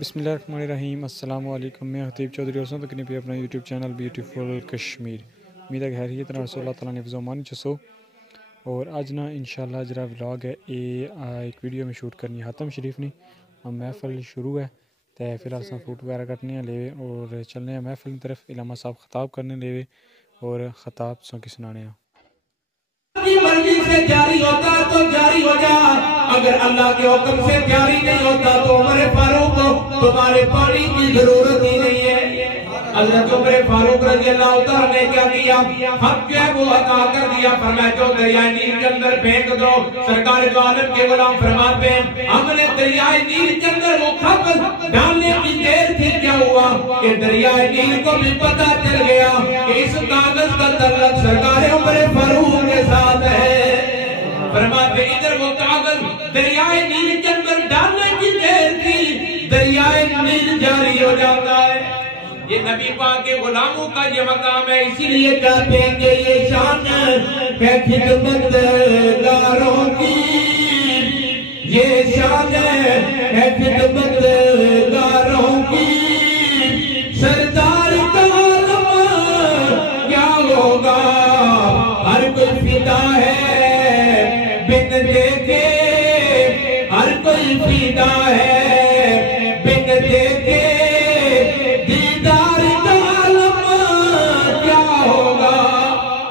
بسم اللہ الرحمن الرحیم۔ السلام علیکم، میں خطیب چودھری اور تکنی پہ اپنا یوٹیوب چینل بیوٹیفل کشمیر امید ہے خیریت رہا رسول اللہ تعالیٰ نے فضومانی چسو اور اج نا انشاءاللہ جرا ولاگ ہے ایک ویڈیو میں شوٹ کرنی ہے حتم شریف نے محفل شروع ہے تو فی الحال سن فوٹ وغیرہ کٹنے ہیں لے اور چلنے ہیں محفل کی طرف۔ علامہ صاحب خطاب کرنے لے اور خطاب سن کی سنانے ہیں۔ کی مرضی سے جاری ہوتا تو جاری ہو جا، اگر اللہ کے حکم سے جاری نہیں ہوتا تو عمر فاروق کو تمہارے پانی کی ضرورت ہی نہیں ہے۔ حضرت عمر فاروق رضی اللہ تعالیٰ نے کیا کیا؟ حق جو ہے وہ عطا کر دیا، فرمایا جو دریائے نیل کے اندر پھینک دو۔ سرکار دو عالم کے غلام فرماتے ہیں ہم نے دریائے نیل کے اندر وہ خط ڈالنے کی دیر تھی، کیا ہوا کہ دریائے نیل کو بھی پتہ چل گیا کہ اس کاغذ کا تعلق سرکار عمر فاروق کے ساتھ ہے۔ فرماتے ادھر وہ کاغذ دریائے نیل کے اندر ڈالنے کی دیر تھی، دریائے نیل جاری ہو جاتا ہے۔ یہ نبی پاک کے غلاموں کا یہ مقام ہے، اسی لیے کہتے ہیں کہ یہ شان ہے خدمت گاروں کی، یہ شان ہے خدمت گاروں کی، سردار کا عالم کیا ہوگا، ہر کوئی فدا ہے بن دیکھے، ہر کوئی فدا ہے بن دیکھے، دیدار کا عالم کیا ہوگا۔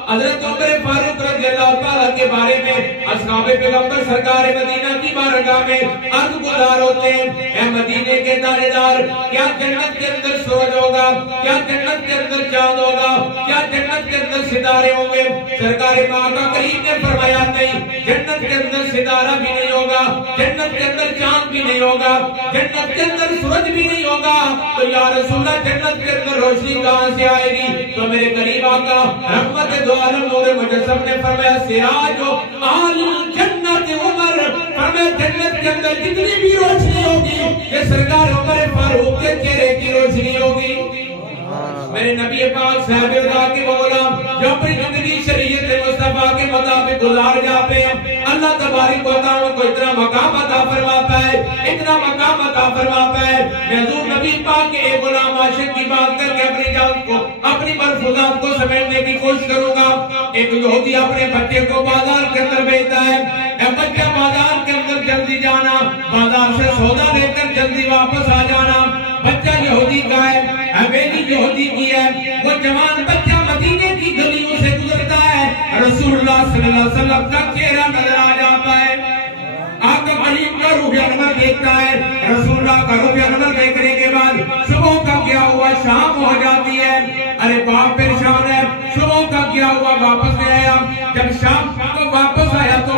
حضرت عمر فاروق رضی اللہ تعالیٰ کے بارے میں اصحاب پیغمبر سرکار مدینہ کی بارگاہ میں عرض گزار ہوتے ہیں، اے مدینے کے دانے دار، کیا جنت کے اندر سورج ہوگا، کیا جنت کے اندر چاند ہوگا، کیا جنت کے اندر ستارے ہوں گے؟ سرکار مآقا کریم نے فرمایا نہیں، جنت کے اندر ستارہ بھی نہیں ہوگا، جنت کے اندر چاند بھی نہیں ہوگا، جنت کے اندر سورج بھی نہیں ہوگا، تو یا رسول اللہ جنت کے اندر روشنی کہاں سے آئے گی؟ تو میرے قریب آقا رحمت دو عالم نور مجسم نے فرمایا سراج و آل جنت عمر، فرمایا جنت کے اندر جتنی بھی روشنی ہوگی یہ سرکار عمر فاروق کے چہرے کی روشنی ہوگی۔ میرے نبی پاک صاحب اللہ کے غلام جو اپنی زندگی شریعت مصطفیٰ کے مطابق گزار جاتے ہیں، اللہ تبارک و تعالیٰ کو اتنا مقام عطا فرماتا ہے، اتنا مقام عطا فرماتا ہے۔ میں حضور نبی پاک کے ایک غلام عاشق کی بات کر کے اپنی جان کو، اپنی ملفوظات کو سمیٹنے کی کوشش کروں گا۔ ایک یہودی اپنے بچے کو بازار کے اندر بھیجتا ہے، اے بچہ بازار کے اندر جلدی جانا، بازار سے سودا لے کر جلدی واپس آ جانا۔ بچہ یہودی کا ہے، حویلی یہودی کی ہے، وہ جوان بچہ مدینے کی گلیوں سے گزرتا ہے، رسول اللہ صلی اللہ علیہ وسلم کا چہرہ نظر آ جاتا ہے۔ آقا کریم کا روح انور دیکھتا ہے، رسول اللہ کا روح انور دیکھنے کے بعد صبح کا کیا ہوا شام ہو جاتی ہے۔ ارے باپ پریشان ہے، صبح کا کیا ہوا واپس نہیں آیا۔ جب شام کو واپس آیا تو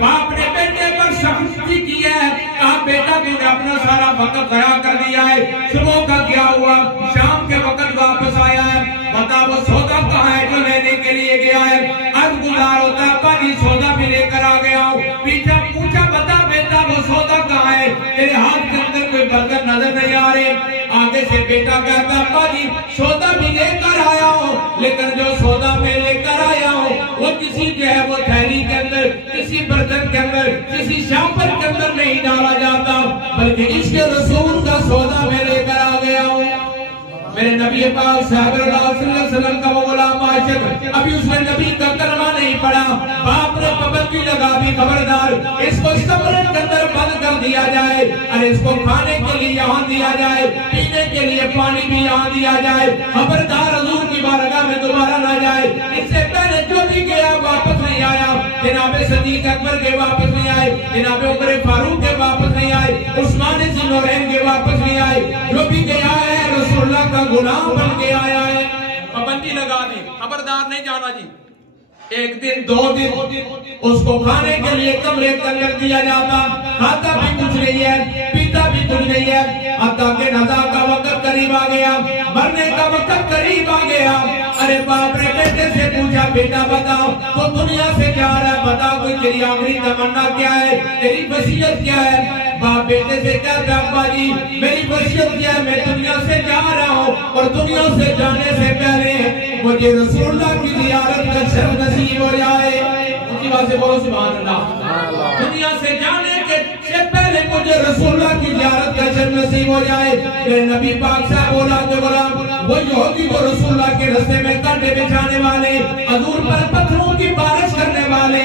باپ نے بیٹے پر شفقت کی ہے، کہا بیٹا تو نے اپنا سارا وقت ضائع کر دیا ہے، صبح کا کیا ہوا شام کے وقت واپس آیا ہے، بتا وہ سودا کہاں ہے جو لینے کے لیے گیا ہے؟ عرض گزار ہوتا ہے پانی سودا بھی لے کر آ گیا ہوں۔ پیچھا پوچھا بتا بیٹا وہ سودا کہاں ہے، تیرے ہاتھ کے اندر کوئی برتن نظر نہیں آ رہے۔ آگے سے بیٹا کہتا ہے پانی سودا بھی لے کر آیا ہوں، لیکن جو سودا میں لے کر آیا ہوں وہ کسی جو ہے وہ تھیلی کے اندر، کسی برتن کے اندر، کسی شاپر کے اندر نہیں ڈالا جاتا، بلکہ عشق رسول کا سودا میں لے کر آ گیا ہوں۔ میرے نبی پاک صلی اللہ علیہ وسلم کا وہ غلام عاشق ابھی اس نے نبی کا کلمہ نہیں پڑھا، باپ نے پابندی لگا بھی خبردار اس کو سمرن کے اندر بند کر دیا جائے، اور اس کو کھانے کے لیے یہاں دیا جائے، پینے کے لیے پانی بھی یہاں دیا جائے، خبردار حضور کی بارگاہ میں دوبارہ نہ جائے۔ اس سے پہلے جو بھی گیا واپس نہیں آیا، جناب صدیق اکبر کے واپس نہیں آئے، جناب عمر فاروق کے واپس نہیں آئے، عثمان ذی النورین کے واپس نہیں آئے، جو بھی گیا ہے رسول اللہ کا غلام بن کے آیا ہے۔ پابندی لگا دی، خبردار نہیں جانا جی۔ ایک دن دو دن اس کو کھانے کے لیے کمرے کے اندر دیا جاتا، کھاتا بھی کچھ نہیں ہے، پیتا بھی کچھ نہیں ہے، حتیٰ کہ نزا کا وقت قریب آ گیا، مرنے کا وقت قریب آ گیا۔ ارے باپ نے بیٹے سے پوچھا بیٹا بتاؤ تو دنیا سے جا رہا ہے، بتا کوئی تیری آخری تمنا کیا ہے، تیری وصیت کیا ہے؟ باپ بیٹے سے کہتا ابا جی میری وصیت کیا ہے، میں دنیا سے جا رہا ہوں اور دنیا سے جانے سے پہلے مجھے رسول اللہ کی زیارت کا شرف نصیب ہو جائے۔ اسی بات سے بولو سبحان اللہ۔ دنیا سے جانے کے پہلے مجھے مجھے رسول اللہ کی زیارت کا شرف نصیب ہو جائے. میرے نبی پاک صاحب اولاد غلام وہ یہودی تو رسول اللہ کے رستے میں کانٹے بچھانے والے, حضور پر پتھروں کی بارش کرنے والے,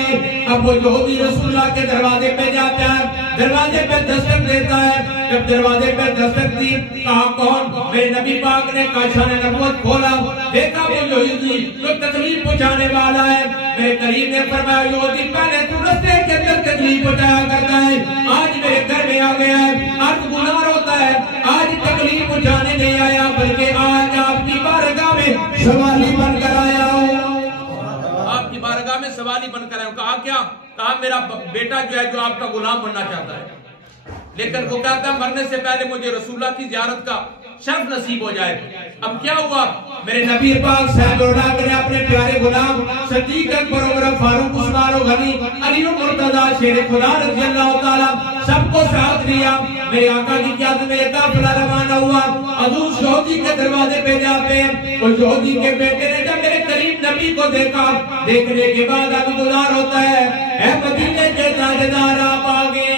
اب وہ یہودی رسول اللہ کے دروازے پہ جاتا ہے, دروازے پہ دستک دیتا ہے. جب دروازے پہ دستک دی, کہا کون؟ میرے نبی پاک نے کاشان نبوت کھولا, دیکھا وہ یہودی جو تکلیف پہنچانے والا ہے. میرے کریم نے فرمایا یہودی پہلے تو رستے کے اندر تکلیف پہنچایا کرتا ہے, آج میرے گھر میں آ گیا ہے, آج گناہ ہوتا ہے, آج تکلیف پہنچانے نہیں آیا بلکہ آج آپ کی بارگاہ میں سوالی بن کر آیا ہوں. آپ کی بارگاہ میں سوالی بن کر آیا ہوں. کہا کیا؟ کہا میرا بیٹا جو ہے جو آپ کا غلام بننا چاہتا ہے, لیکن وہ کہتا ہے مرنے سے پہلے مجھے رسول اللہ کی زیارت کا شرف نصیب ہو جائے. اب کیا ہوا؟ میرے نبی پاک صاحب نے اپنے پیارے غلام صدیق اکبر عمر فاروق عثمان و غنی علی و مرتضی شیر خدا رضی اللہ تعالی سب کو ساتھ لیا. میرے آقا کی قیادت میں ایک قافلہ روانہ ہوا. حضور یہودی کے دروازے پہ جاتے ہیں اور یہودی کے بیٹے نے جب میرے کریم نبی کو دیکھا, دیکھنے کے بعد اب گزار ہوتا ہے, اے مدینے کے تاجدار آپ آگے.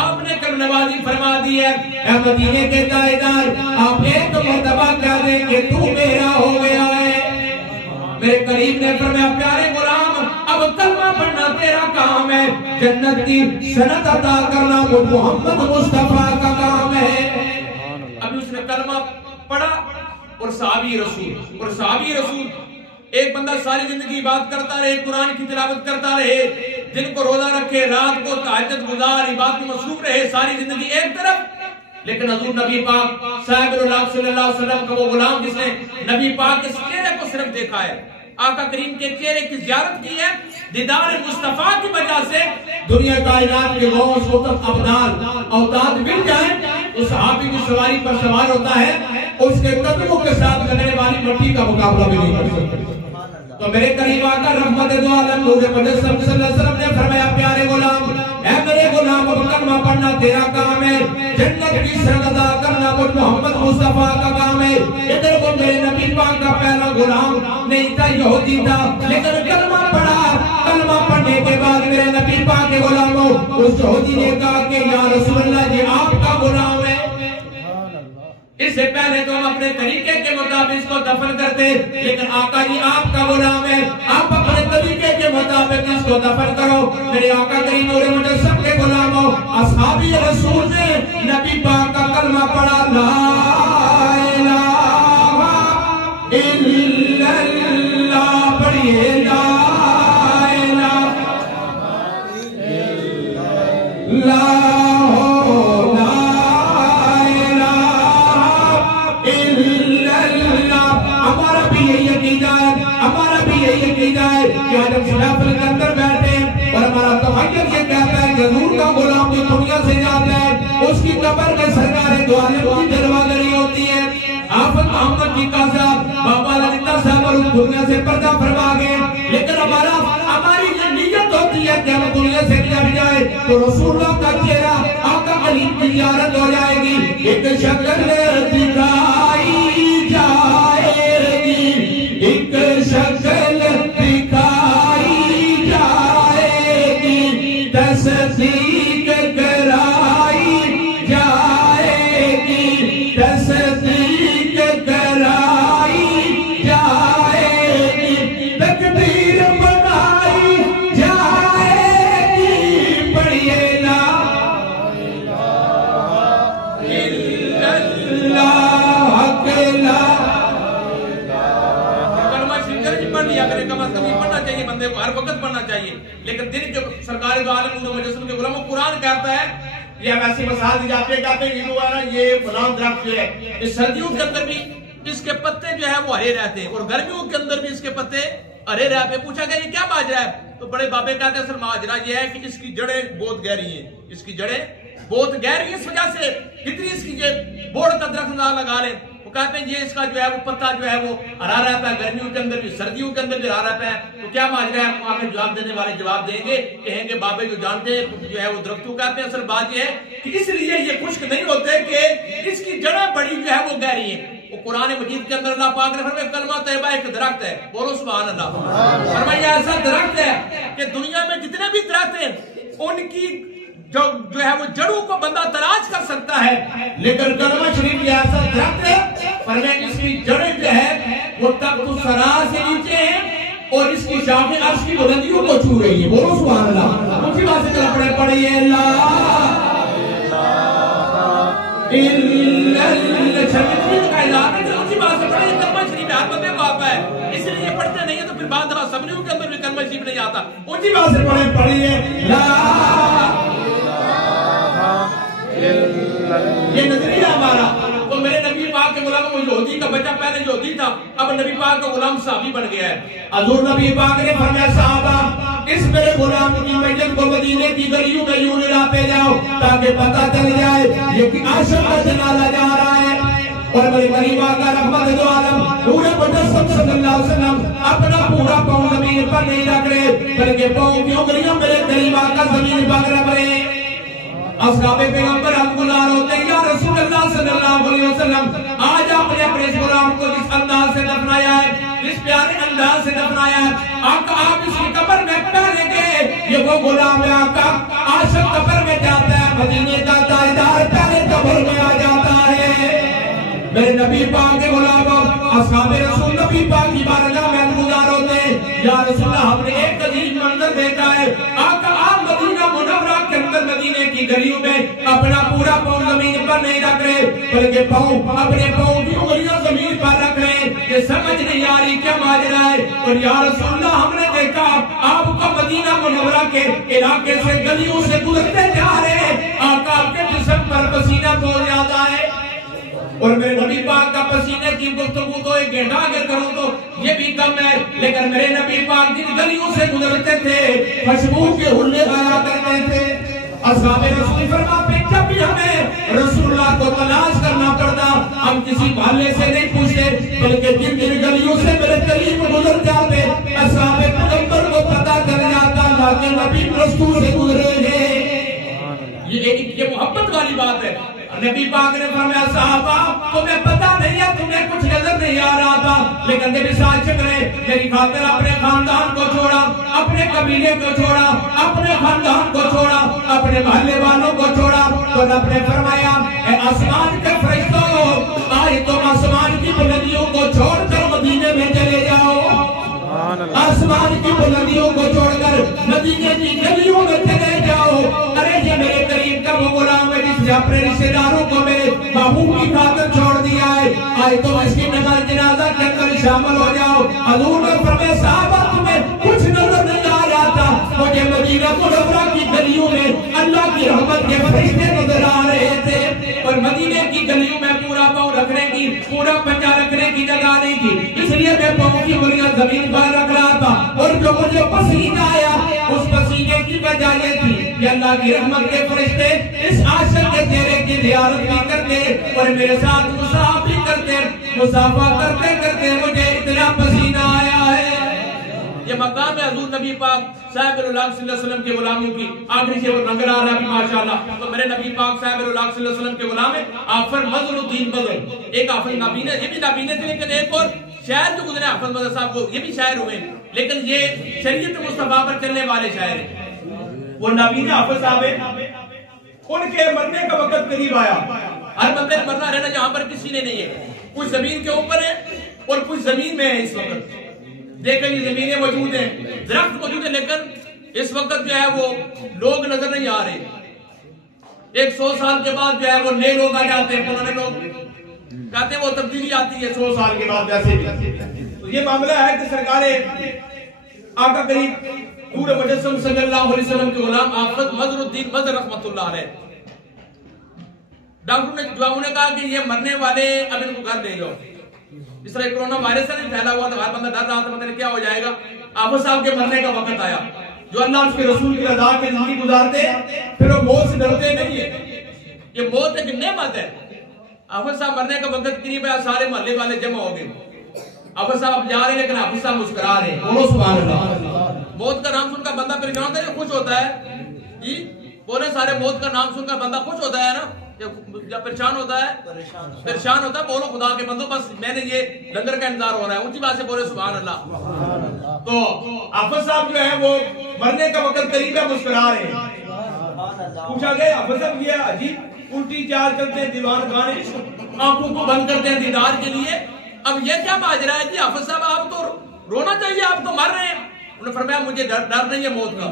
آپ نے کم نوازی فرما دی ہے, اے مدینے کے تاجدار آپ ایک مرتبہ کہہ دیں کہ تو میرا ہو گیا ہے. میرے کریم نے فرمایا پیارے غلام اب کلمہ پڑھنا تیرا کام ہے, جنت کی سند عطا کرنا محمد مصطفیٰ کا کام ہے. اب اس نے کلمہ پڑھا اور صحابی رسول ایک بندہ ساری زندگی بات کرتا رہے, قرآن کی تلاوت کرتا رہے, دن کو روزہ رکھے, رات کو تہجد گزار, عبادت میں مصروف رہے ساری زندگی ایک طرف, لیکن حضور نبی پاک صاحب اللہ صلی اللہ علیہ وسلم کا وہ غلام جس نے نبی پاک کے چہرے کو صرف دیکھا ہے, آقا کریم کے چہرے کی زیارت کی ہے, دیدار مصطفیٰ کی وجہ سے دنیا کائنات کے غوث قطب ابدال اوتاد مل جائیں, اس صحابی کی سواری پر سوار ہوتا ہے, اس کے قدموں کے ساتھ لگنے والی مٹی کا مقابلہ بھی نہیں کر سکتے. تو میرے قریب آقا رحمت دو عالم نور مجسم صلی اللہ علیہ وسلم نے فرمایا پیارے غلام اے میرے غلام اب کلمہ پڑھنا تیرا کام ہے, جنت کی سند عطا کرنا وہ محمد مصطفیٰ کا کام ہے. ادھر وہ میرے نبی پاک کا پہلا غلام نہیں تھا, یہودی تھا, لیکن کلمہ پڑھا. کلمہ پڑھنے کے بعد میرے نبی پاک کے غلاموں اس یہودی نے کہا کہ یا رسول اللہ یہ آپ کا غلام ہے. اس سے پہلے تو ہم اپنے طریقے کے مطابق اس کو دفن کرتے, لیکن آقا جی آپ کا غلام ہے, آپ اپنے طریقے کے مطابق اس کو دفن کرو. میرے آقا کریم نور مجسم کے غلاموں اصحابی رسول نے نبی پاک کا کلمہ پڑھا, لا الہ الا اللہ, پڑھیے لا الہ الا اللہ. جب محفل کے اندر بیٹھے اور ہمارا تخیل یہ کہتا ہے کہ حضور کا غلام جو دنیا سے جاتا ہے اس کی قبر میں سرکار دو عالم کی دروازری ہوتی ہے. آفت محمد کی صاحب بابا لنتا صاحب اور دنیا سے پردہ فرما گئے, لیکن ہماری یہ نیت ہوتی ہے کہ ہم دنیا سے جب جائے تو رسول اللہ کا چہرہ آقا کریم کی زیارت ہو جائے گی, ایک شکل دکھائی جائے گی, ایک شکل تصدیق کرائی جائے گی, تصدیق کرائی جائے گی, تقدیر بنائی جائے گی. پڑھیے لا الہ الا اللہ, کلمہ شریف پڑھ لیا کرے, کم از کم یہ پڑھنا چاہیے بندے کو, ہر وقت پڑھنا چاہیے. لیکن دن جو سرکار دو عالم نور مجسم کے غلاموں قرآن کہتا ہے, یہ ہم ایسی مثال دی جاتے ہیں, کہتے ہیں یہ جو ہے نا یہ فلان درخت جو ہے اس سردیوں کے اندر بھی اس کے پتے جو ہے وہ ہرے رہتے ہیں اور گرمیوں کے اندر بھی اس کے پتے ہرے رہتے ہیں. پوچھا گیا یہ کیا ماجرا ہے, تو بڑے بابے کہتے ہیں اصل ماجرا یہ ہے کہ اس کی جڑیں بہت گہری ہیں, اس کی جڑیں بہت گہری, اس وجہ سے اتنی اس کی یہ بوڑ کا درخت نہ لگا لیں. وہ کہتے ہیں یہ اس کا جو ہے وہ پتا جو ہے وہ ہرا رہتا ہے, گرمیوں کے اندر بھی سردیوں کے اندر بھی ہرا رہتا ہے. تو کیا ماجرا ہے, آگے جواب دینے والے جواب دیں گے, کہیں گے بابے جو جانتے ہیں جو ہے وہ درختوں کہتے ہیں. اصل بات یہ ہے کہ اس لیے یہ خشک نہیں ہوتے کہ اس کی جڑیں بڑی جو ہے وہ گہری ہیں. وہ قرآن مجید کے اندر اللہ پاک نے فرمایا کلمہ طیبہ ایک درخت ہے, بولو سبحان اللہ. فرمایا ایسا درخت ہے کہ دنیا میں جتنے بھی درخت ہیں ان کی جو ہے وہ جڑوں کو بندہ تلاش کر سکتا ہے، لیکن کلمہ شریف یہ ایسا درخت ہے فرمایا اس کی جڑیں جو ہے وہ تخت الثری سے نیچے ہیں اور اس کی شاخیں عرش کی بلندیوں کو چھو رہی ہیں. بولو سبحان اللہ. اونچی بات سے کلمہ پڑھیے لا الا اللہ. شریف کا اعلان ہے، اونچی بات سے پڑھیے. کلمہ شریف ہر بندے کو آتا ہے، اس لیے یہ پڑھتے نہیں ہیں تو پھر بعد دفعہ سبلیوں کے اندر بھی کلمہ شریف نہیں آتا. اونچی بات سے پڑھیے لا. یہ نظریہ ہمارا. تو میرے نبی پاک کے غلام، وہ یہودی کا بچہ پہلے یہودی تھا، اب نبی پاک کا غلام صحابی بن گیا ہے. حضور نبی پاک نے فرمایا صحابہ اس میرے غلام کی میت کو مدینے کی گلیوں میں یوں لاتے جاؤ تاکہ پتہ چل جائے یہ کہ عاشق کا جنازہ جا رہا ہے. اور میرے غریب آقا رحمت دو عالم نور مجسم صلی اللہ علیہ وسلم اپنا پورا پاؤں زمین پر نہیں رکھ رہے بلکہ پاؤں کی انگلیاں میرے غریب آقا زمین پر رکھ رہے ہیں. اصحاب پیغمبر ہم گزار ہوتے ہیں، یا رسول اللہ صلی اللہ علیہ وسلم آج آپ نے اپنے اس غلام کو جس انداز سے دفنایا ہے، جس پیارے انداز سے دفنایا ہے، آقا آپ اس کی قبر میں پہلے گئے. یہ وہ غلام ہے آقا، عاشق قبر میں جاتا ہے، مدینے کا تاجدار پہلے قبر میں آ جاتا ہے. میرے نبی پاک کے غلاموں اصحاب رسول نبی پاک کی بارگاہ میں گزار ہوتے ہیں، یا رسول اللہ ہم نے ایک عجیب منظر دیکھا ہے. آقا آپ مدینہ منورہ کے اندر مدینے کی گلیوں میں اپنا پورا پاؤں زمین پر نہیں رکھ رہے بلکہ اپنے پاؤں کی انگلیاں زمین پر رکھ رہے ہیں. یہ سمجھ نہیں آ رہی کیا ماجرا ہے. اور یا رسول اللہ ہم نے دیکھا آپ کو مدینہ منورہ کے علاقے سے گلیوں سے گزرتے جا رہے ہیں، آقا آپ کے جسم پر پسینہ بہت زیادہ ہے. اور میرے نبی پاک کا پسینے کی گفتگو تو ایک گھنٹہ اگر کروں تو یہ بھی کم ہے، لیکن میرے نبی پاک جن گلیوں سے گزرتے تھے خوشبو کے حلے آیا کرتے تھے. اصحاب رسول فرماتے ہیں جب بھی ہمیں رسول اللہ کو تلاش کرنا پڑتا ہم کسی محلے سے نہیں پوچھتے بلکہ جن جن گلیوں سے میرے قریب گزر جاتے اصحاب پیغمبر کو پتہ چل جاتا اللہ کے نبی رسول سے گزرے ہیں. یہ محبت والی بات ہے. نبی پاک نے فرمایا صحابہ تمہیں پتہ نہیں ہے، تمہیں کچھ نظر نہیں آ رہا تھا لیکن میرے ساتھ چکرے میری خاطر اپنے خاندان کو چھوڑا، اپنے قبیلے کو چھوڑا، اپنے خاندان کو چھوڑا، اپنے محلے والوں کو چھوڑا. تو رب نے فرمایا اے آسمان کے فرشتوں آج تم آسمان کی بلندیوں کو چھوڑ کر مدینے میں چلے جاؤ. آسمان کی بلندیوں کو چھوڑ کر مدینے کی گلیوں میں چلے جاؤ. ارے یہ میرے قریب کا وہ غلام ہے جس نے اپنے رشتہ داروں کو میرے محبوب کی خاطر چھوڑ دیا ہے، آج تم اس کی نماز جنازہ کے اندر شامل ہو جاؤ. حضور نے فرمایا صحابہ تمہیں کچھ نظر نہیں آ رہا تھا، مجھے مدینہ منورہ کی گلیوں میں اللہ کی رحمت کے فرشتے نظر آ رہے تھے. اور مدینے کی گلیوں میں پورا پاؤں رکھنے کی، پورا پنجہ رکھنے کی جگہ نہیں تھی، اس لیے میں پاؤں کی انگلیاں زمین پر رکھ رہا تھا. اور جو مجھے پسینہ آیا اس پسینے کی وجہ یہ تھی کہ اللہ کی رحمت کے فرشتے اس عاشق کے چہرے کی زیارت بھی کرتے اور میرے ساتھ مصافحہ بھی کرتے. مصافحہ کرتے کرتے مجھے اتنا پسینہ آیا ہے. یہ مقام ہے حضور نبی پاک صاحب اللہ صلی اللہ علیہ وسلم کے غلامیوں کی. آخری سے وہ نظر آ رہا ہے ماشاءاللہ. تو میرے نبی پاک صاحب اللہ صلی اللہ علیہ وسلم کے غلام ہیں آفر مظہر الدین بدر. ایک آفر نابینے، یہ بھی نابینے تھے لیکن ایک اور شاعر جو گزرے حافظ بدر صاحب کو، یہ بھی شاعر ہوئے لیکن یہ شریعت مصطفیٰ پر چلنے والے شاعر ہیں. وہ نابینے حافظ صاحب ہیں، ان کے مرنے کا وقت قریب آیا. ہر بندے نے مرنا رہنا جہاں پر کسی نے نہیں ہے. کچھ زمین کے اوپر ہے اور کچھ زمین میں ہے. اس وقت دیکھیں یہ زمینیں موجود ہیں، درخت موجود ہیں، لیکن اس وقت جو ہے وہ لوگ نظر نہیں آ رہے. 100 سال کے بعد جو ہے وہ نئے لوگ آ جاتے ہیں. پرانے لوگ کہتے ہیں وہ تبدیلی آتی ہے 100 سال کے بعد. ویسے بھی تو یہ معاملہ ہے کہ سرکار آقا کریم نور مجسم صلی اللہ علیہ وسلم کے غلام آفت مظہر الدین بدر رحمت اللہ علیہ، ڈاکٹر نے دعاؤں نے کہا کہ یہ مرنے والے اب ان کو گھر لے جاؤ. جس طرح کرونا وائرس سے نہیں پھیلا ہوا تھا، ہر بندہ ڈر رہا تھا پتہ نہیں کیا ہو جائے گا. آفت صاحب کے مرنے کا وقت آیا. جو اللہ اس کے رسول کی رضا کی زندگی گزارتے پھر وہ موت سے ڈرتے نہیں ہیں. یہ موت ایک نعمت ہے. آفت صاحب مرنے کا وقت قریب ہے، سارے محلے والے جمع ہو گئے. آفت صاحب اب جا رہے ہیں لیکن آفت صاحب مسکرا رہے ہیں. بولو سبحان اللہ. موت کا نام سن کر بندہ پریشان ہوتا ہے، خوش ہوتا ہے جی. بولے سارے موت کا نام سن کر بندہ خوش ہوتا ہے نا، جب پریشان ہوتا ہے پریشان ہوتا ہے. بولو خدا کے بندو بس میں نے یہ لنگر کا انتظار ہو رہا ہے. اونچی بات سے بولے سبحان اللہ. تو آفت صاحب جو ہے وہ مرنے کا وقت قریب ہے، مسکرا رہے ہیں. پوچھا گیا حافظ صاحب یہ عجیب الٹی چال چلتے ہیں دیوان خانے آنکھوں کو بند کرتے ہیں دیدار کے لیے، اب یہ کیا ماجرا ہے جی حافظ صاحب آپ تو رونا چاہیے، آپ تو مر رہے ہیں۔ انہوں نے فرمایا مجھے ڈر نہیں ہے موت کا،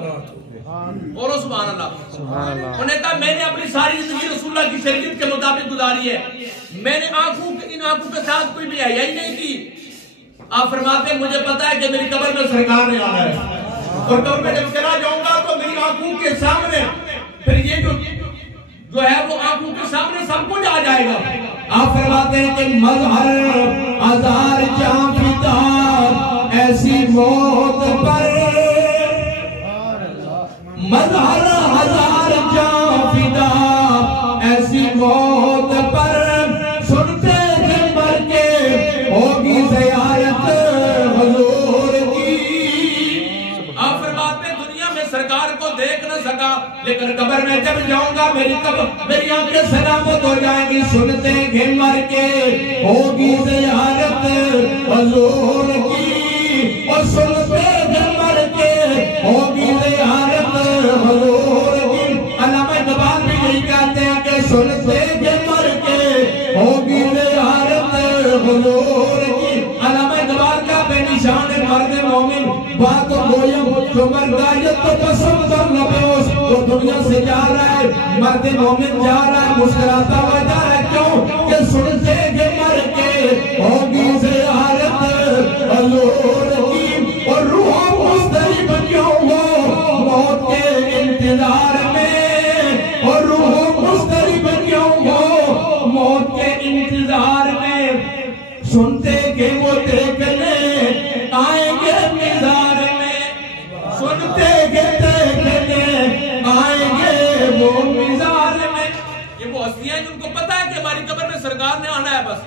بولو سبحان اللہ۔ انہوں نے کہا میں نے اپنی ساری زندگی رسول اللہ کی شریعت کے مطابق گزاری ہے، میں نے ان آنکھوں کے ساتھ کوئی بھی حیا ہی نہیں کی۔ آپ فرماتے ہیں مجھے پتا ہے کہ میری قبر میں سرکار نے آنا ہے، اور قبر میں جب چلا جاؤں گا تو میری آنکھوں کے سامنے پھر یہ جو ہے وہ آنکھوں کے سامنے سب کچھ آ جائے گا۔ آپ فرماتے ہیں کہ مظہر ہزار جاں فدا ایسی موت پر، مظہر ہزار جاں فدا ایسی موت پر، سنتے تھے مر کے ہوگی زیارت حضور کی۔ آپ فرماتے ہیں دنیا میں سرکار کو دیکھ نہ سکا، لیکن قبر میں جب جاؤں گا میری آنکھیں سلامت ہو جائیں گی، سنتے گے مر کے ہوگی زیارت حضور کی، اور سنتے گے مر کے ہوگی زیارت حضور کی۔ علامہ اقبال بھی یہی کہتے ہیں کہ سنتے گے مر کے ہوگی زیارت حضور کی۔ علامہ اقبال کا بے نشان مرد مومن بات گویم جو مردایت تو پسند کر لبوس، وہ دنیا سے جا رہا ہے، مرد مومن جا رہا ہے مسکراتا ہوا جا رہا ہے، کیوں کہ سنتے گے مر کے ہوگی زیارت حضور کی، اور روح مضطرب کیوں ہو موت کے انتظار میں، اور روح مضطرب کیوں ہو موت کے انتظار میں، سنتے گے وہ دیکھنے آئیں گے مزار میں، سنتے گے دیکھنے آئیں گے وہ مزار میں۔ یہ وہ ہستیاں ہیں جن کو پتا ہے کہ ہماری قبر میں سرکار نے آنا ہے، بس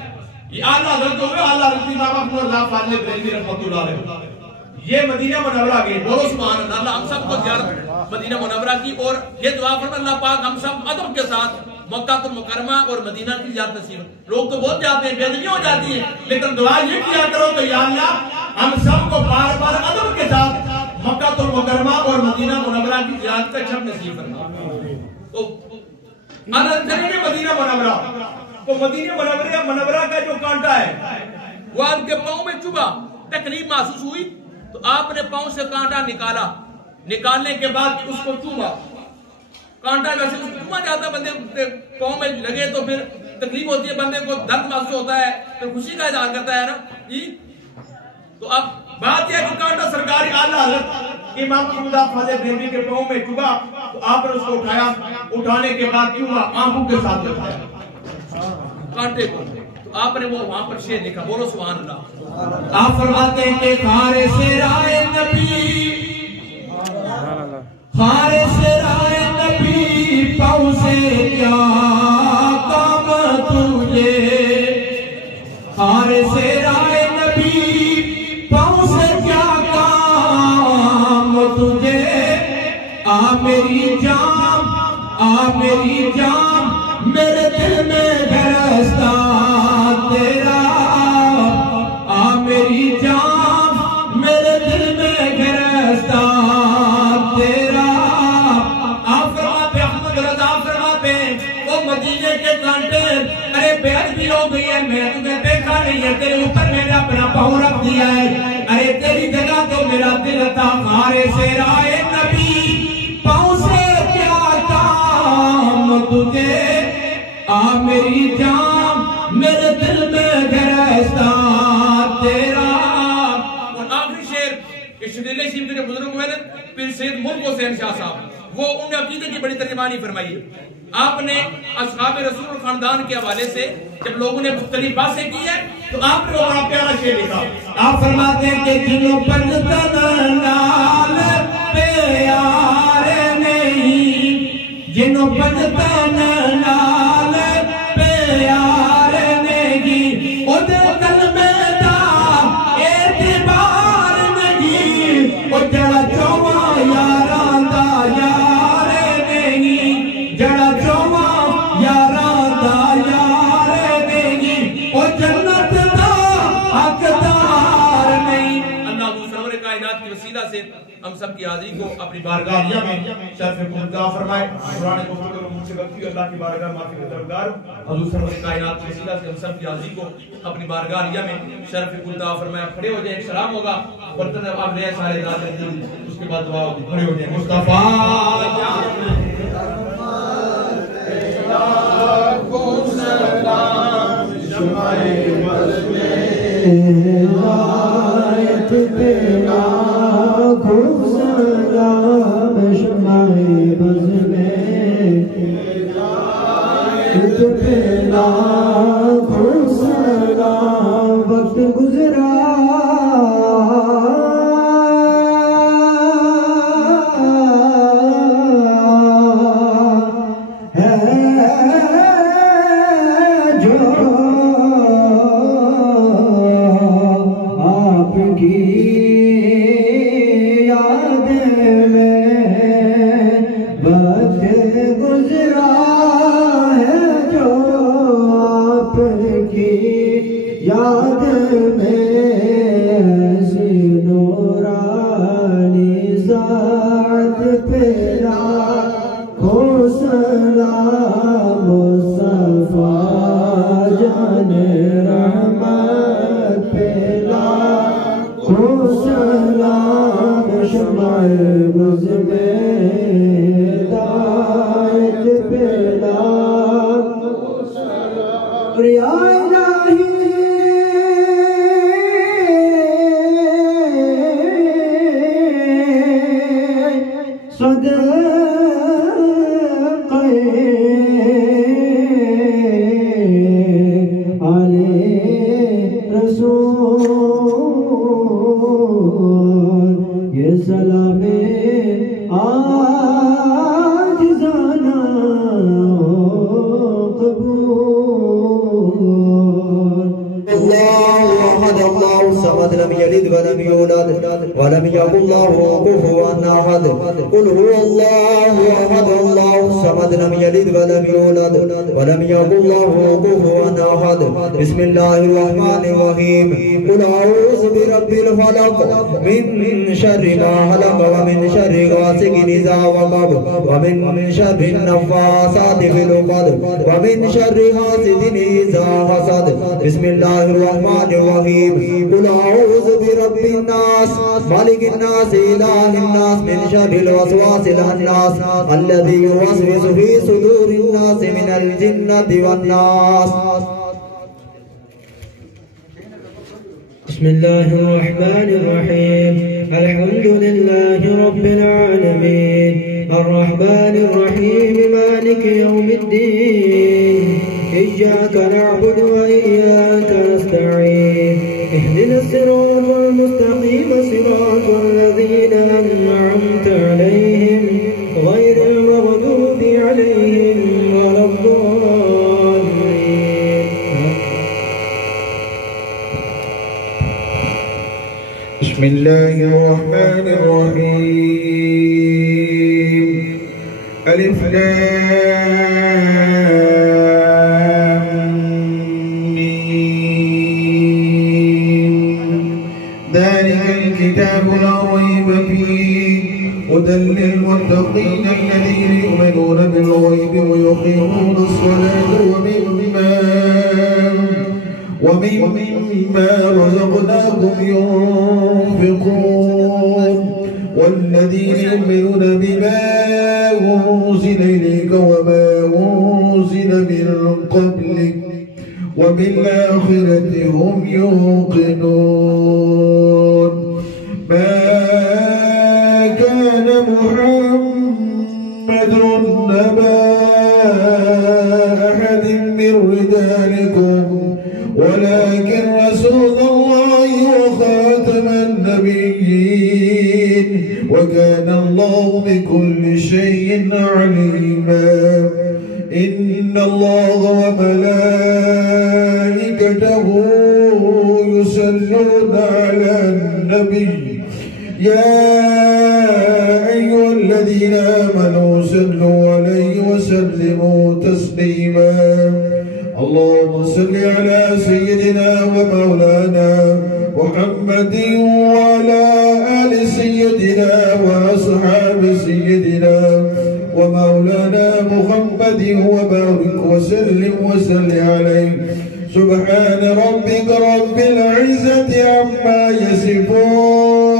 یہ اعلیٰ حضرت ہوئے، اعلیٰ حضرت امام احمد اللہ فاضل بریلوی رحمۃ اللہ علیہ، یہ مدینہ منورہ گئے، بولو سبحان اللہ۔ اللہ ہم سب کو زیارت مدینہ منورہ کی، اور یہ دعا فرمائے اللہ پاک ہم سب ادب کے ساتھ مکہ المکرمہ اور مدینہ کی زیارت نصیب۔ لوگ تو بہت جاتے ہیں، بے ادبی ہو جاتی ہے، لیکن دعا یہ کیا کرو کہ یا اللہ ہم سب کو بار بار ادب کے ساتھ مکہ المکرمہ اور مدینہ منورہ کی زیارت کا شرف نصیب فرما۔ تو عرض کریں گے مدینہ منورہ، تو مدینہ منورہ کا جو کانٹا ہے وہ آپ کے پاؤں میں چبھا، تکلیف محسوس ہوئی تو آپ نے پاؤں سے کانٹا نکالا، نکالنے کے بعد اس کو چوما، کانٹا ویسے اس کو چوما جاتا ہے، بندے پاؤں میں لگے تو پھر تکلیف ہوتی ہے، بندے کو درد محسوس ہوتا ہے، پھر خوشی کا اظہار کرتا ہے نا جی۔ تو اب بات یہ ہے کہ کانٹا سرکاری اعلیٰ حضرت امام احمد فاضل بریلوی کے پاؤں میں چبھا تو آپ نے اس کو اٹھایا، اٹھانے کے بعد چوما، آنکھوں کے ساتھ لگایا کانٹے کو، تو آپ نے وہ وہاں پر شعر لکھا، بولو سبحان اللہ۔ آپ فرماتے ہیں کہ خار سے رائے نبی، خار سے رائے نبی پاؤں سے کیا کام تجھے، خار سے رائے نبی پاؤں سے کیا کام تجھے، آ میری جان، آ میری جان میرے دل میں گرستا تیرا، آ میری جان میرے دل میں گرستا تیرا۔ آپ فرماتے احمد رضا فرماتے وہ مدینے کے کانٹے، ارے بے ادبی ہو گئی ہے، میں تمہیں دیکھا نہیں ہے، تیرے اوپر میں نے اپنا پاؤں رکھ دیا ہے، ارے تیری جگہ تو میرا دل تھا، خارے سے رائے نبی پاؤں سے کیا کام تجھے، آ میری جان میرے دل میں گرستا تیرا۔ اور آخری شعر کہ شدیلِ شیف کے جو بزرگ ہوئے پھر سید ملک حسین شاہ صاحب، وہ انہوں نے عقیدے کی بڑی ترجمانی فرمائی ہے۔ آپ نے اصحاب رسول خاندان کے حوالے سے جب لوگوں نے مختلف باتیں کی ہے تو آپ نے وہ بڑا پیارا شعر لکھا۔ آپ فرماتے ہیں کہ جنوں پنجتن نال پیار نہیں، جنوں پنجتن نال پیار نہیں، او دے کلمے دا اعتبار نہیں، او جڑا چواں یاراں دا یار نہیں، جڑا چواں یاراں دا یار نہیں، او جنت دا حقدار نہیں۔ اللہ سرور کائنات کی وسیلہ سے ہم ہم سب کی حاضری کو اپنی بارگاہ عالیہ میں شرف خودگاہ فرمائے. قرآن گفتگو اور مجھ سے غلطی اللہ کی بارگاہ معافی کا طلبگار ہوں. حضور سرور کائنات کے وسیلہ سے ہم سب کی حاضری کو اپنی بارگاہ عالیہ میں شرف خودگاہ فرمائے. کھڑے ہو جائیں, ایک سلام ہوگا, برتن آپ لے سارے ذات دل, اس کے بعد دعا ہوگی. کھڑے ہو جائیں. مصطفیٰ ہدایت پہ لاکھوں سلام, شمع بز میں ہدایت پہ لاکھوں سلام. وقت گزرا ولم يكن له كفوا أحد. قل هو الله أحد الله الصمد لم يلد ولم يولد ولم يكن له كفوا أحد. بسم الله الرحمن الرحيم. قل أعوذ برب الفلق من شر ما خلق ومن شر غاسق إذا وقب ومن شر النفاثات في العقد ومن شر حاسد إذا حسد. بسم الله الرحمن الرحيم. قل أعوذ برب الناس مالك الناس إله الناس من شر الوسواس الخناس الذي يوسوس في صدور الناس من الجنة والناس. بسم الله الرحمن الرحيم. الحمد لله رب العالمين الرحمن الرحيم مالك يوم الدين. إياك نعبد وإياك نستعين. اهدنا الصراط المستقيم صراط الذين أنعمت عليهم غير المغضوب عليهم ولا الضالين. بسم الله الرحمن الرحيم. ألف الكتاب لا ريب فيه هدى للمتقين الذين يؤمنون بالغيب ويقيمون الصلاة ومما رزقناهم ينفقون والذين يؤمنون بما أنزل إليك وما أنزل من قبلك وبالآخرة هم يوقنون. ما كان محمد أبا أحد من رجالكم ولكن رسول الله وخاتم النبيين وكان الله بكل شيء عليما. إن الله وملائكته يصلون على النبي يا أيها الذين آمنوا صلوا عليه وسلموا تسليما. اللهم صل على سيدنا ومولانا محمد وعلى آل سيدنا سيدنا وأصحاب سيدنا ومولانا محمد وبارك وسلم عليه. سبحان ربك رب العزة عما يصفون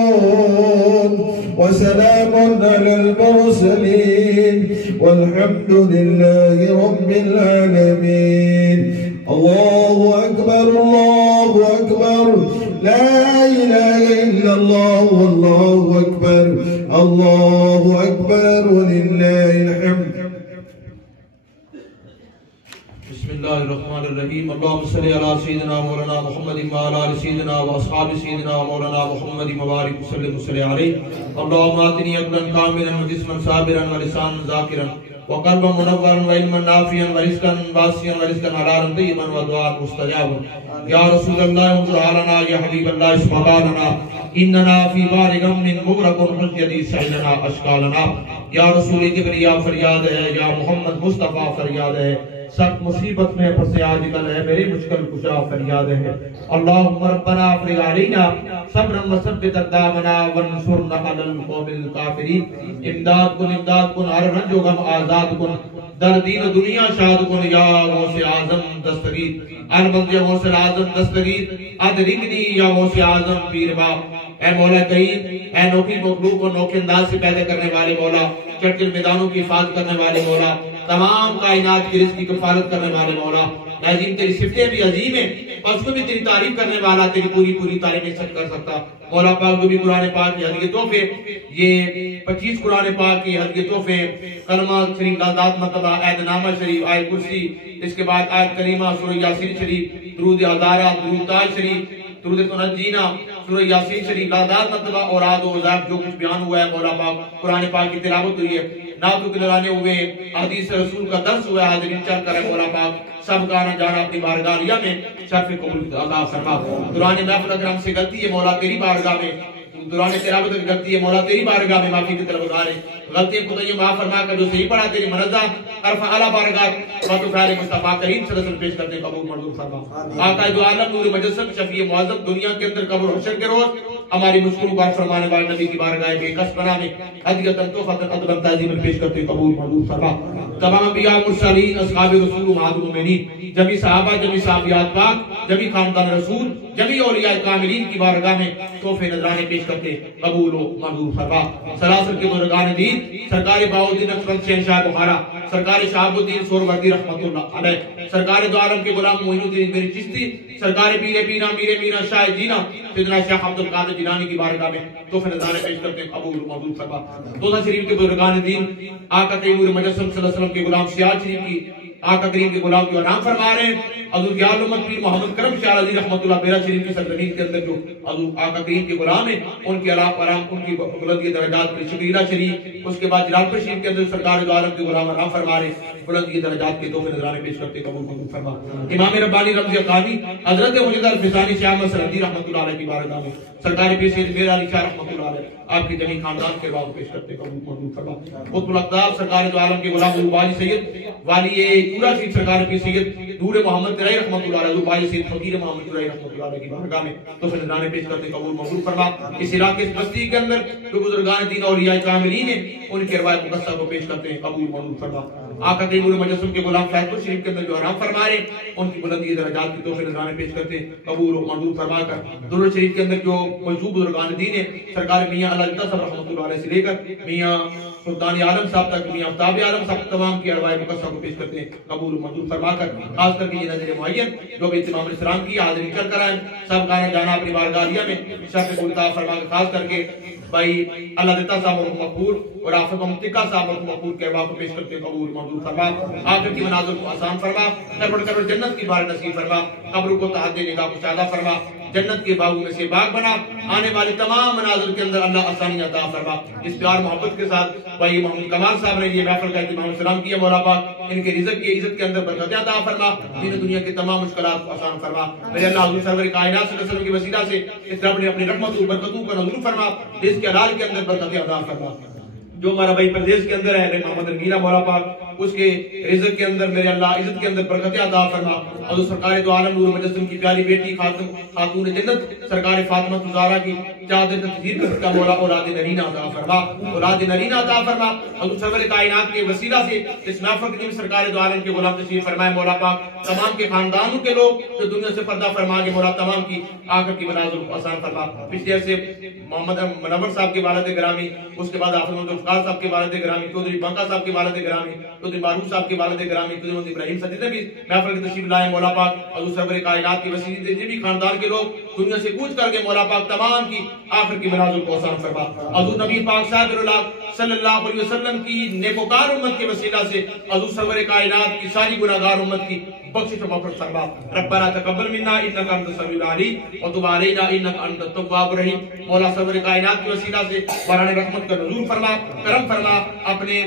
وسلام على المرسلين والحمد لله رب العالمين. الله أكبر الله أكبر لا إله إلا الله والله أكبر الله أكبر ولله الحمد. بسم الله الرحمن الرحيم. اللهم صل على سيدنا مولانا محمد وعلى آل سيدنا وأصحاب سيدنا مولانا محمد وبارك وسلم عليه. اللهم آتني عقلا كاملا وجسما صابرا ولسانا ذاكرا وقلبا منورا وعلما نافعا ورزقا واسعا ورزقا حلالا طيبا ودعاء مستجابا. يا رسول الله انظر علينا يا حبيب الله اشف حالنا اننا في بار غم مغرق حجتي سعينا اشكالنا. یا رسول کبریا فریاد ہے، یا محمد مصطفیٰ فریاد ہے، سخت مصیبت میں پھنسے آج کل ہے میری مشکل کشا فریاد ہے. اللہم ربنا افرغ علینا صبرا وثبت اقدامنا وانصرنا علی القوم الکافرین. امداد کن ہر رنج و غم آزاد کن، در دین و دنیا شاد کن یا غوث اعظم دستگیر. المنز یا غوث اعظم دستگیر ادرکنی یا غوث اعظم پیر باپ. اے مولا کریم، اے نوکی مخلوق کو نوکے انداز سے پیدا کرنے والے مولا، چٹل میدانوں کی حفاظت کرنے والے مولا، تمام کائنات کی رزق کی کفالت کرنے والے مولا. عظیم تیری صفتیں بھی عظیم ہیں، اور اس کو بھی تیری تعریف کرنے والا تیری پوری تعریف نہیں کر سکتا. مولا پاک جو بھی قرآن پاک کی ہدیہ تحفے، یہ 25 قرآن پاک کی ہدیہ تحفے، کلمہ شریف لازات مرتبہ، عہد نامہ شریف، آیت کرسی، اس کے بعد آیت کریمہ، سورہ یاسین شریف، درود ہزارہ، درود تاج شریف، درود تنجینا، سورہ یاسین شریف، لازات مرتبہ اور آد و وظائف جو کچھ بیان ہوا ہے مولا پاک، قرآن پاک کی تلاوت ہوئی ہے، نعتوں کے دلانے ہوئے، حدیث رسول کا درس ہوا ہے، حاضرین چل کر ہے مولا پاک سب کا آنا جانا اپنی بارگاہ میں شرف قبول عطا فرما. دوران محفل اگر ہم سے غلطی ہے مولا تیری بارگاہ میں، دوران تلاوت کی غلطی ہے مولا تیری بارگاہ میں معافی کی طلب گزار ہے. غلطیوں کو تو معاف فرما کر جو صحیح پڑھا تیری منزہ عرف اعلیٰ بارگاہ بات و فعل مصطفیٰ کریم صلی اللہ علیہ وسلم پیش کرتے قبول منظور فرما. آقا دو عالم نور مجسم شفیع معظم دنیا کے اندر قبر و حشر کے روز ہماری مشکلوں پر فرمانے والے نبی کی بارگاہ میں کس بنا میں ہدیۃ تحفۃ ادب تعظیم پیش کرتے قبول منظور فرما. تمام انبیاء مرسلین اصحاب رسول و معدوم مومنین، جمی صحابہ، جمی صحابیات پاک، جمی خاندان رسول، جمی اولیاء کاملین کی بارگاہ میں تحفے نذرانے پیش کرتے قبول و منظور فرما. سلاسل کے بزرگان دین، سرکار بہاؤالدین اکبر شہنشاہ بخارا، سرکار شہاب الدین سہروردی رحمۃ اللہ علیہ، سرکار دو عالم کے غلام معین الدین میری چشتی، سرکار پیر پینا میر مینا شاہ جینا سیدنا شیخ عبد القادر جیلانی کی بارگاہ میں تحفے نذرانے پیش کرتے قبول و منظور فرما. دوسرا شریف کے بزرگان دین، آقا تیمور مجسم صلی اللہ علیہ وسلم کے غلام سیاد شریف کی آقا کریم کے غلام جو نام فرما رہے ہیں، حضور کی عالمت پیر محمد کرم شاہ رضی رحمۃ اللہ بیرہ شریف کی سرزمین کے اندر جو حضور آقا کریم کے غلام ہیں، ان کے علاق پرام ان کی بلندی درجات پر شکریہ شریف، اس کے بعد جلال پور شریف کے اندر سرکار دو عالم کے غلام نام فرما رہے ہیں، بلندی درجات کے تحفے نذرانے پیش کرتے قبول منظور فرما. امام ربانی رمضی قاضی حضرت مجد الفسانی شاہ احمد سرحدی رحمۃ اللہ علیہ کی بارگاہ میں سرکار پیر سید میر علی شاہ رحمۃ اللہ علیہ آپ کی جمی خاندان کے بعد پیش کرتے قبول منظور فرما. قطب الاقطاب سرکار دو عالم کے غلام والی سید والی پورا شریف سرکار پیر سید نور محمد ترائی رحمۃ اللہ علیہ والی سید فقیر محمد ترائی رحمۃ اللہ علیہ کی بارگاہ میں تحفے نذرانے پیش کرتے قبول منظور فرما. اس علاقے اس بستی کے اندر جو بزرگان دین اولیاء کاملین ہیں ان کے روایت مقدسہ کو پیش کرتے ہیں قبول منظور فرما. آقا تیمور مجسم کے غلام فیض شریف کے اندر جو حرام فرما رہے ہیں ان کی بلندی درجات کی تحفے نذرانے پیش کرتے ہیں قبول و منظور فرما کر. درود شریف کے اندر جو موجود بزرگان دین ہیں، سرکار میاں اللہ صاحب رحمۃ اللہ علیہ سے لے کر میاں سلطان عالم صاحب تک، میاں آفتاب عالم صاحب تمام کی ارواح مقدسہ کو پیش کرتے ہیں قبول و منظور فرما کر. خاص کر کے یہ نظر معین جو بھی اتمام الاسلام کی حاضری کر کر آئے سب کا جانا اپنی بارگاہ میں شرف قبول عطا فرما کر. خاص کر کے بھائی اللہ دیتا صاحب اور مقبول اور آفت ممتقہ صاحب اور مقبول کے ارواح کو پیش کرتے ہیں قبول منظور فرما. آخر کی مناظر کو آسان فرما، کر جنت کی بار نصیب فرما، قبر کو تحت نگاہ کو شادہ فرما، جنت کے باغوں میں سے باغ بنا، آنے والی تمام مناظر کے اندر اللہ آسانی عطا فرما. اس پیار محبت کے ساتھ بھائی محمد کمال صاحب نے یہ محفل کا اہتمام سلام کیا، مولا پاک ان کے رزق کی عزت کے اندر برکت عطا فرما، دین دنیا کی تمام مشکلات کو آسان فرما. میرے اللہ حضور سرور کائنات صلی اللہ علیہ وسلم کی وسیلہ سے اس رب نے اپنی رحمت و برکتوں کا نزول فرما، اس کے حلال کے اندر برکت عطا فرما. جو ہمارا بھائی پردیش کے اندر ہے محمد رنگیلا مولا پاک اس کے رزق کے اندر میرے اللہ عزت کے اندر برکت عطا فرما اور سرکار دو عالم نور مجسم کی پیاری بیٹی خاتون جنت سرکار فاطمہ زہرا کی چادر تطہیر کا مولا اولاد نرینہ عطا فرما اولاد نرینہ عطا فرما اور سرور کائنات کے وسیلہ سے اس نافرد کی سرکار دو عالم کے غلام تشریف فرمائے مولا پاک تمام کے خاندانوں کے لوگ جو دنیا سے پردہ فرما کے مولا تمام کی آخر کی منازل کو آسان فرما پچھلے سے محمد منور صاحب کے والد گرامی اس کے بعد آفر محمد افقار صاحب کے والد گرامی چودھری بنکا صاحب کے والد گرامی چودھری معروف صاحب کے والد گرامی چودھری محمد ابراہیم صاحب جتنے بھی محفل کے تشریف لائے مولا پاک اور سرور کائنات کی وسیلے جتنے بھی خاندان کے لوگ دنیا سے کوچ کر کے مولا پاک تمام کی آخر کی منازل کو آسان فرما حضور نبی پاک صاحب صلی اللہ علیہ وسلم کی نیکوکار امت کے وسیلہ سے حضور سرور کائنات کی ساری گناہگار امت کی بخشش و مغفرت فرما ربنا تقبل منا انک انت السمیع العلیم وتب علینا انک انت التواب الرحیم مولا سرور کائنات کے وسیلہ سے باران رحمت کا نزول فرما کرم فرما اپنے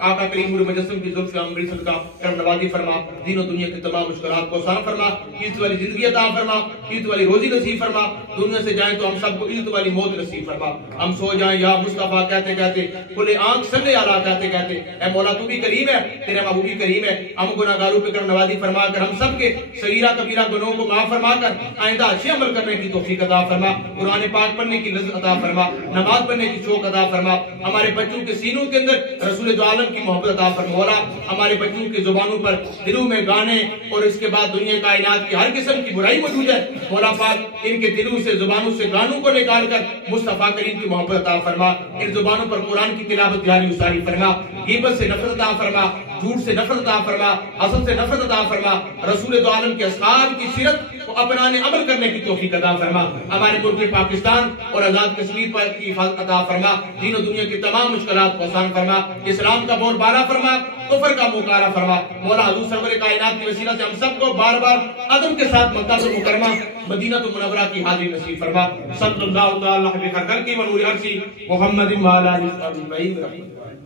آقا کریم نور مجسم کی زلف امری صدقہ کرم نوازی فرما دین و دنیا کی تمام مشکلات کو آسان فرما عزت والی زندگی عطا فرما عزت والی روزی نصیب فرما دنیا سے جائیں تو ہم سب کو عزت والی موت نصیب فرما ہم سو جائیں یا مصطفیٰ کہتے کہتے کھلے آنکھ صلی اللہ کہتے کہتے اے مولا تو بھی کریم ہے تیرے محبوب بھی کریم ہے ہم گناہگاروں پہ کرم نوازی فرما کر ہم سب کے صغیرہ کبیرہ گناہوں کو معاف فرما کر آئندہ اچھے عمل کرنے کی توفیق عطا فرما قرآن پاک پڑھنے کی لذت عطا فرما نماز پڑھنے کی شوق عطا فرما ہمارے بچوں کے سینوں کے اندر رسول دو عالم کی محبت عطا فرما مولا ہمارے بچوں کے زبانوں پر دلوں میں گانے اور اس کے بعد دنیا کائنات کی ہر قسم کی برائی موجود ہے مولا پاک ان کے دلوں سے زبانوں سے گانوں کو نکال کر مصطفیٰ کریم کی محبت عطا فرما ان زبانوں پر قرآن کی تلاوت جاری وساری فرما غیبت سے نفرت عطا فرما جھوٹ سے نفرت عطا فرما حسد سے نفرت عطا فرما رسول دو عالم کے اصحاب کی سیرت کو اپنانے عمل کرنے کی توفیق عطا فرما ہمارے ملک پاکستان اور آزاد کشمیر پر کی حفاظت عطا فرما دین و دنیا کی تمام مشکلات کو آسان فرما اسلام کا بور بالا فرما کفر کا مکارہ فرما مولا حضور سرور کائنات کی وسیلہ سے ہم سب کو بار بار عدم کے ساتھ مکہ مکرمہ مدینہ منورہ کی حاضری نصیب فرما صلی اللہ تعالی علیہ وسلم محمد وعلی آلہ وصحبہ